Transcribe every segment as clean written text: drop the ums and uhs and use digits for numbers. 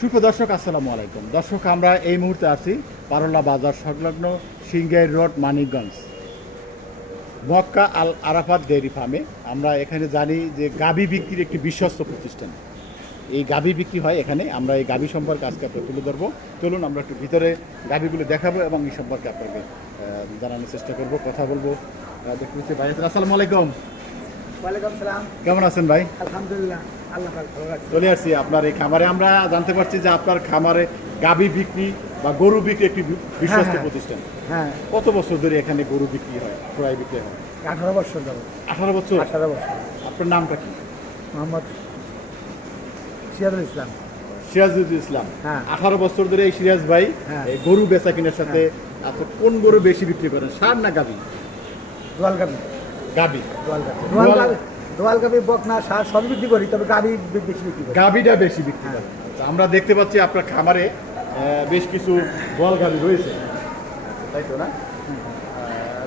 সুপ্রিয় দর্শক, আসসালামু আলাইকুম। দর্শক, আমরা এই মুহূর্তে আছি পারোলা বাজার সংলগ্ন সিংগাইর রোড, মানিকগঞ্জ, মক্কা আল আরাফাত ডেয়ারি ফার্মে। আমরা এখানে জানি যে গাভী বিক্রির একটি বিশ্বস্ত প্রতিষ্ঠান। এই গাভী বিক্রি হয় এখানে। আমরা এই গাভী সম্পর্কে আজকে আপনাকে তুলে ধরবো। চলুন আমরা একটু ভিতরে গাভীগুলো দেখাবো এবং এই সম্পর্কে আপনাকে জানানোর চেষ্টা করব, কথা বলবো। দেখতে পাচ্ছি ভাই আছেন। আসসালামু আলাইকুম। ওয়ালাইকুম সালাম। কেমন আছেন ভাই? আলহামদুলিল্লাহ, আল্লাহ পাক ভালো রাখছে। চলে আসছি আপনার এই খামারে। আমরা জানতে পারছি যে আপনার খামারে গাভী বিক্রি বা গরু বিক্রি একটি বিশ্বস্ত প্রতিষ্ঠান। হ্যাঁ, কত বছর ধরে এখানে গরু বিক্রি হয়, ক্রয় বিক্রি হয়? 18 বছর যাবো। 18 বছর। 18 বছর। আপনার নামটা কি? মোহাম্মদ সিরাজুল ইসলাম। সিরাজুল ইসলাম। হ্যাঁ। 18 বছর ধরে এই সিরাজ ভাই হ্যাঁ। এই গরু বেচা কেনার সাথে আপনি কোন গরু বেশি বিক্রি করেন, ষাঁড় না গাভী? দোয়াল গাবি। গাভী। দোয়াল গাবি বকনা সার সব বিক্রি করি, তবে গাবি বেশি বিক্রি করি। গাভীটা বেশি বিক্রি করেন। আচ্ছা, আমরা দেখতে পাচ্ছি আপনার খামারে বেশ কিছু বল গাভী রয়েছে, তাই তো না?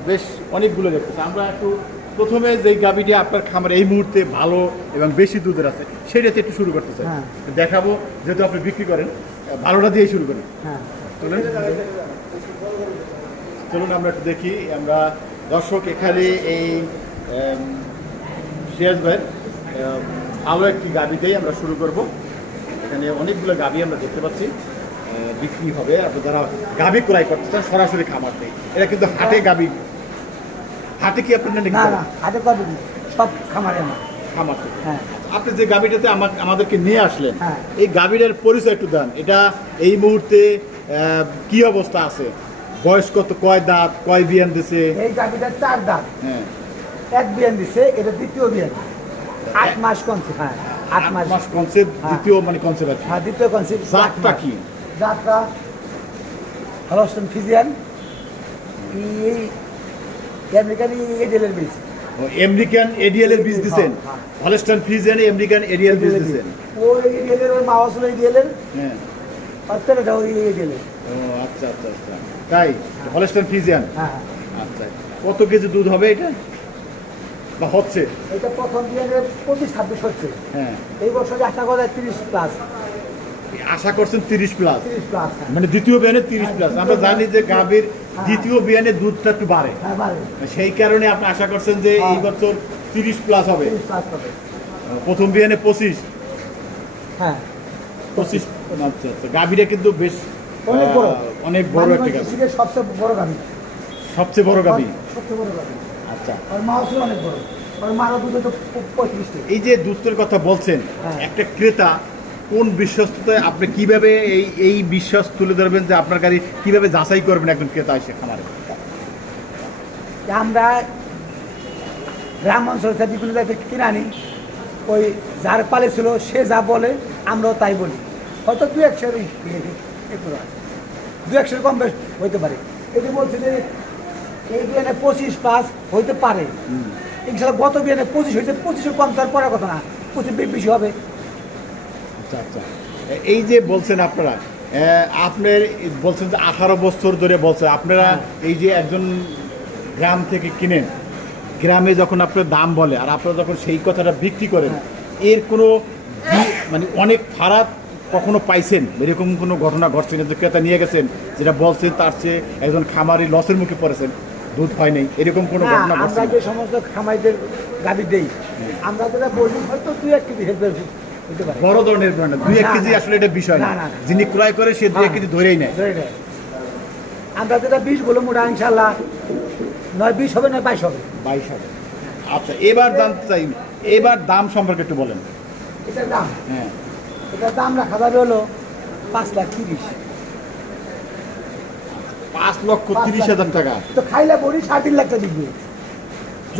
বেশ অনেকগুলো দেখতেছি আমরা। একটু প্রথমে যেই গাভীটি আপনার খামারে এই মুহূর্তে ভালো এবং বেশি দুধের আছে সেটাতে একটু শুরু করতে চাই। হ্যাঁ। দেখাবো, যেহেতু আপনি বিক্রি করেন, ভালোটা দিয়েই শুরু করি। হ্যাঁ, চলুন আমরা একটু দেখি। আমরা দর্শক এখানে এই সিরাজ ভাইয়ের ভালো একটি গাভীতেই আমরা শুরু করব। এখানে অনেকগুলো গাভী আমরা দেখতে পাচ্ছি বিক্রি হবে। আপনি যারা গাভী ক্রয় করতে চান সরাসরি খামার নেই, এটা কিন্তু হাটে গাভী। হাটে কি আপনার নাকি? না না, হাতে পাবি সব খামারে আমার। খামার থেকে। হ্যাঁ। আপনি যে গাভীটাতে আমাদেরকে নিয়ে আসলেন, হ্যাঁ। এই গাভীটার পরিচয় একটু দেন। এটা এই মুহূর্তে কি অবস্থা আছে? বয়স কত, কয় দাঁত, কয় বিয়ান দিছে? এই গাবিটা 4 দাঁত। হ্যাঁ। 1 বিয়ান দিছে, এটা দ্বিতীয় বিয়ান। 8 মাস কনসেপ্ট। হ্যাঁ, 8 মাস কনসেপ্ট, হ্যাঁ। দ্বিতীয় মানে কনসেপ্ট। হ্যাঁ, দ্বিতীয় কনসেপ্ট। জাতটা কি? জাতটা হলস্টেইন ফ্রিজিয়ান। এই আমেরিকান এডিএলের বীজ। আমেরিকান এডিএল এর বীজ দিছেন? হ্যাঁ। হলস্টেইন ফ্রিজিয়ান আমেরিকান এডিএল বীজ দিছেন? ওই এডিএলের ওই মা আসলে এডিএলের। হ্যাঁ। আর পেলেটা ওই এডিএলের। ও আচ্ছা আচ্ছা আচ্ছা, তাই? Holstein Friesian. হ্যাঁ। আচ্ছা, কত কেজি দুধ হবে এটা বা হচ্ছে? এটা প্রথম বিয়ানে 25-26 হচ্ছে। হ্যাঁ। এই বছরে আশা করা যায় 30 প্লাস। আশা করছেন 30 প্লাস? 30 প্লাস। মানে দ্বিতীয় বিয়ানে 30 প্লাস। আমরা জানি যে গাভীর দ্বিতীয় বিয়ানে দুধটা একটু বাড়ে, হ্যাঁ, বাড়ে। সেই কারণে আপনি আশা করছেন যে এই বছর 30 প্লাস হবে। 30 প্লাস হবে। প্রথম বিয়ানে 25। হ্যাঁ, 25। আচ্ছা আচ্ছা, গাভীটা কিন্তু বেশ অনেক বড়। অনেক বড় একটা গাভী, ডিস্ট্রিক্টের সবচেয়ে বড় গাভী। সবচেয়ে বড় গাভী। সবচেয়ে বড় গাভী। আচ্ছা, আর মা আসলে অনেক বড়। আর মারও দুধ তো 35টি। এই যে দুধের কথা বলছেন, হ্যাঁ। একটা একটা ক্রেতা কোন বিশ্বস্ততায় আপনি কিভাবে এই বিশ্বাস তুলে ধরবেন যে আপনার গাড়ি কিভাবে যাচাই করবেন একজন ক্রেতা এসে খামারে? আমরা গ্রাম অঞ্চল থেকে বিভিন্ন জায়গা থেকে কিনে আনি। ওই যার পালে ছিল সে যা বলে আমরাও তাই বলি। হয়তো 2-1 কম বেশ হইতে পারে। এই যে বলছে যে এই বিয়ানে 25 প্লাস হইতে পারে। ইনশাল্লাহ গত বিয়ানে 25 হয়েছে, 25 কম তার পরে কথা না, 25 বেশি হবে। আচ্ছা আচ্ছা, এই যে বলছেন আপনারা, আপনার বলছেন যে 18 বছর ধরে বলছে আপনারা, এই যে একজন গ্রাম থেকে কিনেন, গ্রামে যখন আপনার দাম বলে আর আপনারা যখন সেই কথাটা বিক্রি করেন, এর কোনো মানে অনেক খারাপ কখনো পাইছেন? এরকম কোনো ঘটনা ঘটছে না যে ক্রেতা নিয়ে গেছেন যেটা বলছেন তার চেয়ে একজন খামারি লসের মুখে পড়েছেন, দুধ হয় নাই, এরকম কোনো ঘটনা ঘটছে? আমরা যে সমস্ত খামারিদের গাভী দেই, আমরা যেটা বলি হয়তো 2-1 কেজি হেল্প হতে পারে। বড় ধরনের ব্র্যান্ড 2-1 কেজি আসলে এটা বিষয় না। যিনি ক্রয় করে সে 2-1 কেজি ধরেই নেয়। আমরা যেটা 20 বলে মোটা ইনশাল্লাহ 9-20 হবে, না 22 হবে। 22 হবে। আচ্ছা, এবার জানতে চাই, এবার দাম সম্পর্কে একটু বলেন। এটার দাম, হ্যাঁ, এটার দাম রাখা যাবে হলো 5,30,000। 5,30,000 টাকা। তো খাইলে বড়ি 3.5 লাখ টাকা দিবে।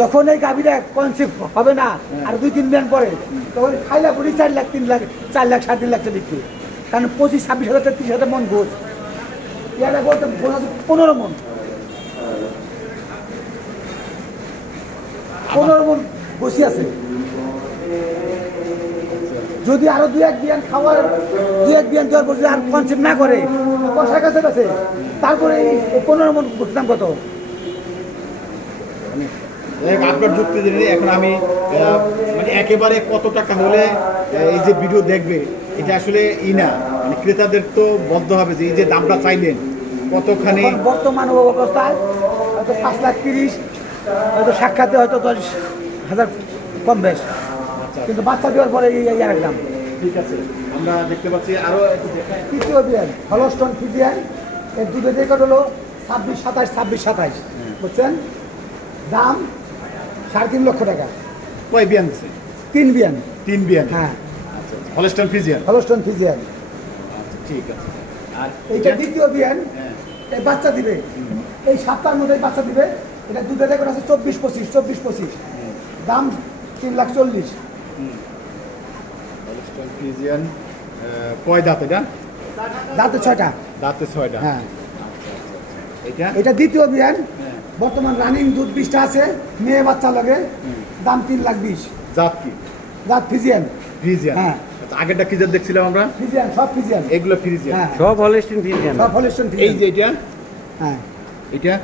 যখন এই গাভীটা কনসেপ্ট হবে না আর 2-3 দিন পরে, তখন খাইলে বড়ি 4 লাখ 3 লাখ 4 লাখ 3.5 লাখ টাকা দিবে। কারণ 25-26 হাজার 30 হাজার মন গোছ, ইয়ারা বলতে 15 মন, 15 মন বসি আছে। যদি আরো 2-1 বিয়ান খাওয়ার 2-1 বিয়ান দেওয়ার পর যদি আর কনসেপ্ট না করে, কষার কাছে আছে, তারপরে এই 15 মন দাম কত? আপনার যুক্তি জেনে এখন আমি মানে একেবারে কত টাকা হলে এই যে ভিডিও দেখবে এটা আসলে ই না, মানে ক্রেতাদের তো বলতে হবে যে এই যে দামটা চাইলেন কতখানি। এখন বর্তমান অবস্থায় হয়তো 5,30,000, হয়তো সাক্ষাতে হয়তো 10,000 কম বেশ, আচ্ছা কিন্তু বাচ্চা দেওয়ার পরে এই রাখলাম। ঠিক আছে, আমরা দেখতে পাচ্ছি আরো একটু দেখাই। তৃতীয় বিয়ান হলস্টন ফিজিয়ান, এর দুধের রেকর্ড হলো 26-27, 26-27, বুঝছেন? দাম 3.5 লক্ষ টাকা। কয় বিয়ান দিছে? 3 বিয়ান। 3 বিয়ান। হ্যাঁ, আচ্ছা, হলস্টাইন ফ্রিজিয়ান। Holstein Friesian. আচ্ছা ঠিক আছে। আর এইটা দ্বিতীয় বিয়ান, হ্যাঁ, এই বাচ্চা দিবে এই সপ্তাহের মধ্যে বাচ্চা দিবে। এটা দুধের রেকর্ড আছে 24-25, 24-25, দাম 3,40,000। হলস্টাইন ফ্রিজিয়ান কয় দাঁত এটা? দাঁতে 6টা। দাঁতে 6টা। হ্যাঁ, এটা এটা দ্বিতীয় বিয়ান। হ্যাঁ। বর্তমান রানিং দুধ 20টা আছে, মেয়ে বাচ্চা লাগে, দাম 3,20,000। জাত কি? দাঁত ফিজিয়ান। ফ্রিজিয়ান। হ্যাঁ। আচ্ছা, আগেরটা কি জাত দেখছিলাম আমরা? ফিজিয়ান, সব ফিজিয়ান। এগুলো ফ্রিজিয়ান। হ্যাঁ, সব হলস্টিন ফ্রিজিয়ান। সব হলস্টন এই ফিজিয়ান। যে এটা, হ্যাঁ, এটা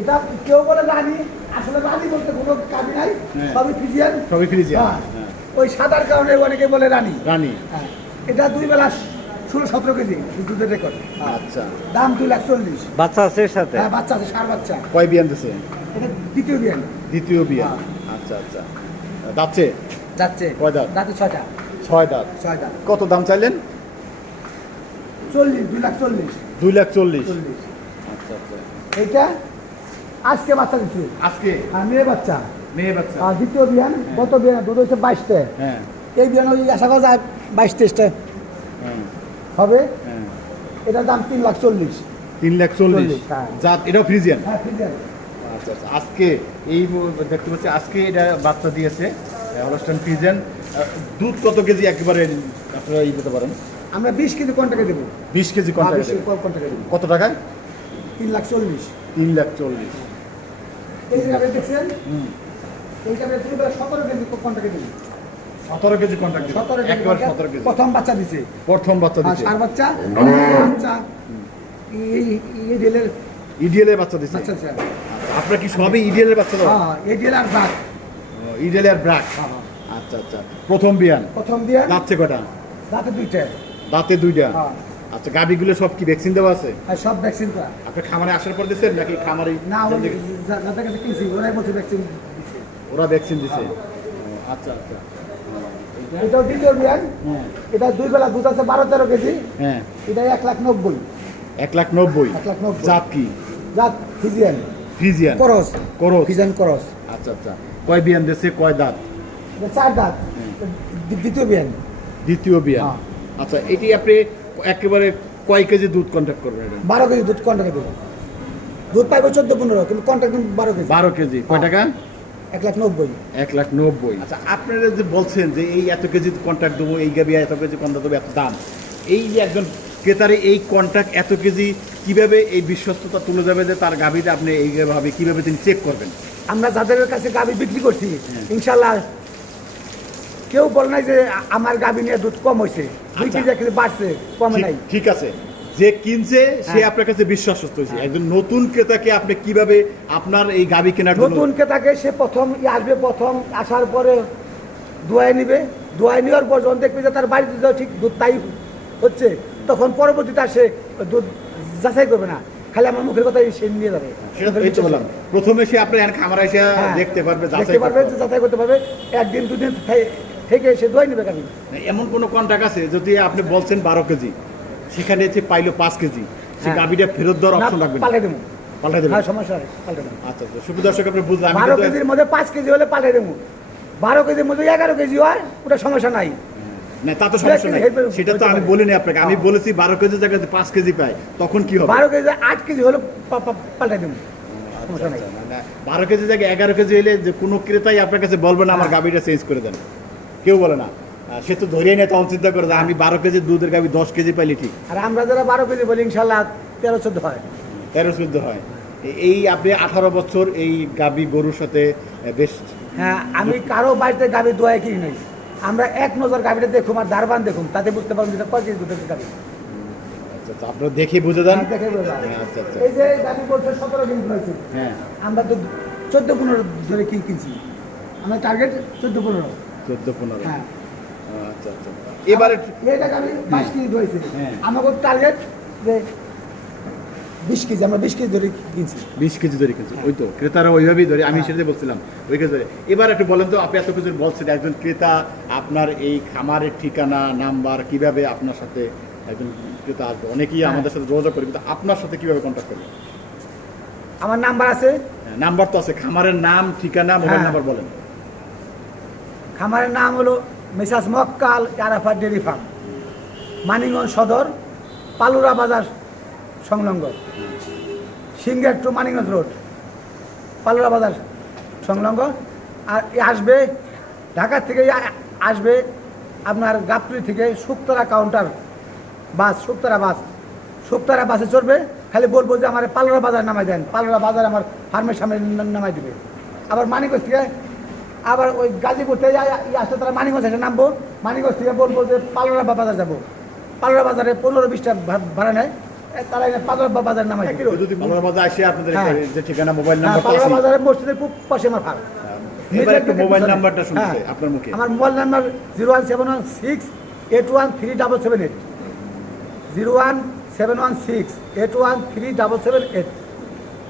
এটা কেউ বলে রানী, আসলে রানী বলতে কোনো কাবি নাই, হ্যাঁ। সবই ফিজিয়ান। সবই ফ্রিজিয়ান। হ্যাঁ। হ্যাঁ। ওই সাদার কারণে অনেকে বলে রানী। রানী। হ্যাঁ, এটা 2 বেলা 16-17 কেজি দুধের রেকর্ড। আচ্ছা, দাম 2,40,000। বাচ্চা আছে এর সাথে? হ্যাঁ, বাচ্চা আছে, 6 বাচ্চা। কয় বিয়ান দিছে? এটা দ্বিতীয় বিয়ান। দ্বিতীয় বিয়ান। হ্যাঁ। আচ্ছা আচ্ছা, দাঁতছে যাচ্ছে কয় দাঁত? দাঁতে 6টা। 6 দাঁত। 6 দাঁত। কত দাম চাইলেন? 40, 2,40,000। 2,40,000। 40। আচ্ছা আচ্ছা, এইটা আজকে বাচ্চা দিচ্ছে। আজকে আর মেয়ে বাচ্চা। মেয়ে বাচ্চা। আর দ্বিতীয় বিয়ান, গত বিয়ান দুধ হচ্ছে 22টা। হ্যাঁ এই বিয়ান ওই আশা করা যায় 22-23টা হ্যাঁ হবে। হ্যাঁ। এটার দাম 3,40,000। 3,40,000। হ্যাঁ। জাত এটাও ফ্রিজিয়ান। হ্যাঁ, ফিজিয়ান। আচ্ছা আচ্ছা, আজকে এই দেখতে পাচ্ছি আজকে এটা বাচ্চা দিয়েছে হলস্টাইন ফ্রিজিয়ান। দুধ কত কেজি একেবারে আপনারা ই করতে পারেন? আমরা 20 কেজি কন্টাক্টে দেবো। 20 কেজি কন্ট্রাক্ট। কন্টাক্টে দেবো। কত টাকায়? 3,40,000। 3,40,000। এই যে আপনি দেখছেন, হুম। এইটা আমরা 17 কেজি কন্টাক্টে দেবো। 17 কেজি কন্ট্রাক্ট। 17 কেজি একেবারে contract। 17 কেজি। প্রথম বাচ্চা দিছে। প্রথম বাচ্চা আর দিচ্ছে। 4 বাচ্চা, বাচ্চা এই ডেলের ইডিএল এর বাচ্চা দিচ্ছে। বাচ্চা আছে। আপনার কি সবই ইডিএল এর বাচ্চা দাও? হ্যাঁ, এই ডেল আর বাঘ। ইডিএল এর ব্রাক। হ্যাঁ, হ্যাঁ। আচ্ছা আচ্ছা, প্রথম বিয়ান। প্রথম বিয়ান, দাঁতছে কটা? দাঁতে 2টা। দাঁতে 2টা। হ্যাঁ, আচ্ছা, গাবিগুলো সব কি ভ্যাকসিন দেওয়া আছে? আর সব ভ্যাকসিন করা। আপনি খামারে আসার পর দিচ্ছেন নাকি খামারে? না, যাদের কাছে কিনছি ওরাই বলছে ভ্যাকসিন দিচ্ছে। ওরা ভ্যাকসিন দিছে। আচ্ছা আচ্ছা। এটাও দ্বিতীয় বিয়ান। হ্যাঁ এটা 2 বেলা দুধ আছে 12-13 কেজি। হ্যাঁ। এটা 1,90,000। 1,90,000। 1,90,000। জাত কি? জাত ফিজিয়ান। ফ্রিজিয়ান। করস। করস। ফিজিয়ান করস। আচ্ছা আচ্ছা, কয় বিয়ান দিছে, কয় দাঁত? এটা 4 দাঁত। দ্বিতীয় বিয়ান। দ্বিতীয় বিয়ান। হ্যাঁ। আচ্ছা, এটি আপনি একেবারে কয় কেজি দুধ কন্ট্যাক্ট করবেন এটা? 12 কেজি দুধ কন্টাক্টে দেবো। দুধ পাইবে 14-15, কিন্তু কন্টাক্ট 12 কেজি। 12 কেজি। কয় টাকা? 1,90,000। 1,90,000। আচ্ছা, আপনারা যে বলছেন যে এই এত কেজি কন্ট্রাক্ট দেবো, এই গাবি এত কেজি কন্ট্রাক্ট দেবো, এত দাম, এই যে একজন ক্রেতারে এই কন্ট্রাক্ট এত কেজি কিভাবে এই বিশ্বস্ততা তুলে যাবে যে তার গাবিটা আপনি এইভাবে কিভাবে তিনি চেক করবেন? আমরা যাদের কাছে গাভি বিক্রি করছি, হ্যাঁ। ইনশাল্লাহ কেউ বল নাই যে আমার গাভি নিয়ে দুধ কম হয়েছে, 2 আচ্ছা। কেজি 1 কেজি বাড়ছে, কমে নাই। ঠিক আছে, যে কিনছে সে হ্যাঁ। আপনার কাছে বিশ্বস্ত হয়েছে। একজন নতুন ক্রেতাকে আপনি কিভাবে আপনার এই গাবি কেনার জন্য? নতুন ক্রেতাকে সে প্রথম আসবে, প্রথম আসার পরে দোয়াই নিবে, দোয়াই নেওয়ার পর যখন দেখবে যে তার বাড়িতে যাও ঠিক দুধ তাই হচ্ছে, তখন পরবর্তীতে সে দুধ যাচাই করবে না, খালি আমার মুখের কথাই সে নিয়ে যাবে। সেটা তো এই তো বললাম, প্রথমে সে আপনার এখানে খামারে এসে হ্যাঁ। দেখতে পারবে, দেখতে পারবে, যাচাই করতে পারবে, 1 দিন 2 দিন থেকে সে দোয়াই নেবে গাভি। এমন কোনো কন্ট্রাক্ট আছে যদি আপনি বলছেন 12 কেজি, সেখানে এসে পাইলো 5 কেজি, সে হ্যাঁ। গাবিটা ফেরত দেওয়ার না, অপশন রাখবেন? পাল্টে দেবো। পাল্টাই দেবেন? হ্যাঁ, সমস্যা নেই, পাল্টে দেবো। আচ্ছা আচ্ছা, সুবিদর্শক আপনি বুঝলাম। 12 কেজির মধ্যে 5 কেজি হলে পাল্টে দেবো, 12 কেজির মধ্যে 11 কেজি হয়, ওটা সমস্যা নাই। না, তা তো সমস্যা নাই, সেটা তো আমি বলিনি আপনাকে। আমি বলেছি 12 কেজি জায়গাতে 5 কেজি পাই, তখন কি হবে? 12 কেজি 8 কেজি হলে পাল্টে দেবো, সমস্যা নাই। 12 কেজি জায়গায় 11 কেজি হলে যে কোনো ক্রেতাই আপনার কাছে বলবে না আমার হ্যাঁ। গাবিটা চেঞ্জ করে দেন, কেউ বলে না। সে তো ধরিয়ে নেয়, তখন চিন্তা করে যে আমি 12 কেজি দুধের গাবি 10 কেজি পাইলে ঠিক। আর আমরা যারা 12 কেজি বলি, ইনশাল্লাহ 13-14 হয়। 13-14 হয়। এই আপনি 18 বছর এই গাবি গরুর সাথে বেশ। হ্যাঁ, আমি কারো বাড়িতে গাভি দোয়াই কিনি নাই, আমরা এক নজর গাভিটা দেখুম আর দারবান দেখুম, তাতে বুঝতে পারবো যেটা কয় কেজি দুধের গাভি। আচ্ছা আচ্ছা, আপনারা দেখে বুঝে দেন। হ্যাঁ, দেখে বোঝা যায়। আচ্ছা আচ্ছা। এই যে গাভি বলছে 17 কেজি হয়েছে, হ্যাঁ, আমরা তো 14-15 ধরে কিনছি, আমরা টার্গেট 14-15। 14-15। হ্যাঁ, আচ্ছা আচ্ছা। এবারে এটাকে আমি 5 কেজি ধরেছি হ্যাঁ। আমাকে টার্গেট যে 20 কেজি, আমরা 20 কেজি ধরে কিনছি। 20 কেজি ধরে কিনছেন, ওই তো ক্রেতারা ওইভাবেই ধরে, আমি সেটাই বলছিলাম ওই কেজি ধরে। এবার একটু বলেন তো, আপনি এত কিছু বলছেন, একজন ক্রেতা আপনার এই খামারের ঠিকানা নাম্বার কিভাবে আপনার সাথে একজন ক্রেতা আসবে, অনেকেই আমাদের সাথে যোগাযোগ করে, কিন্তু আপনার সাথে কিভাবে কন্ট্যাক্ট করবে? আমার নাম্বার আছে, নাম্বার তো আছে, খামারের নাম ঠিকানা মোবাইল হ্যাঁ। নাম্বার বলেন। খামারের নাম হলো মেসাজ মক্কাল আরাফাত ডেয়ারি ফার্ম, মানিকগঞ্জ সদর, পালুরা বাজার সংলগ্ন, সিঙ্গার টু মানিকগঞ্জ রোড, পালুরা বাজার সংলগ্ন। আর আসবে ঢাকা থেকে আসবে আপনার গাবতলী থেকে শুক্তারা কাউন্টার বাস, শুক্তারা বাসে চড়বে, খালি বলবো যে আমার পালুরা বাজার নামাই দেন, পালুরা বাজার আমার ফার্মের সামনে নামাই দেবে। আবার মানিকগঞ্জ থেকে আবার ওই গাজীপুর থেকে আসলে তারা মানিকগঞ্জ এসে নামবো, মানিকগঞ্জ থেকে বলবো যে পালুরা বাজার যাবো, পালুরা বাজারে 15-20 টাকা ভাড়া নেয়, তারা এনে পালুরা বাজার নামাই দেবে। যদি পালুরা বাজার আসে আপনাদের হ্যাঁ। যে ঠিকানা মোবাইল হ্যাঁ, নাম্বার তো পালুরা আছে। বাজারের মসজিদের খুব পাশে আমার ফার্ম। এবার একটু মোবাইল নাম্বারটা শুনছে হ্যাঁ। আপনার মুখে। আমার মোবাইল নাম্বার 01716813778, 01716813778।